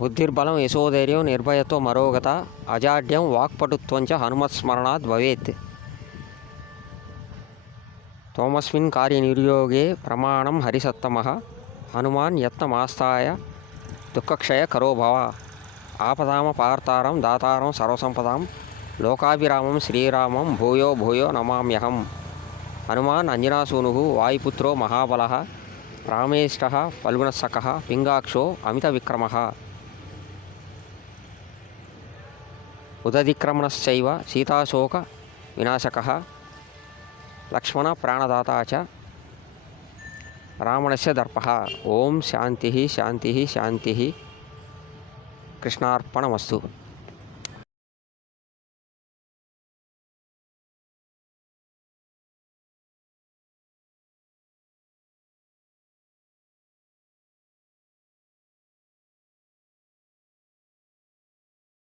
బుద్ధిర్బలం యశోధైర్యం నిర్భయతో మరోగత అజాడ్యం వాక్పటుత్వంచ హనుమత్స్మరణాద్ భవేత్. తోమస్మిన్ కార్యనిర్యోగే ప్రమాణం హరిసత్తమః హనుమాన్ యత్నమాస్తాయ దుఃఖక్షయ కరో భవ. ఆపదామపార్తారం దాతారం సర్వసంపదాం లోకాభిరామం శ్రీరామం భూయో భూయో నమామ్యహం. హనుమాన్ అంజనాసూను వాయుపుత్రో మహాబలః రామేష్టః ఫల్గుణస్సఖః పింగాక్షో అమితవిక్రమః. ఉదధిక్రమణశ్చైవ సీతాశోక వినాశకః లక్ష్మణ ప్రాణదాతా చ రావణస్య దర్పః. ఓం శాంతి శాంతి శాంతి. కృష్ణార్పణమస్తు.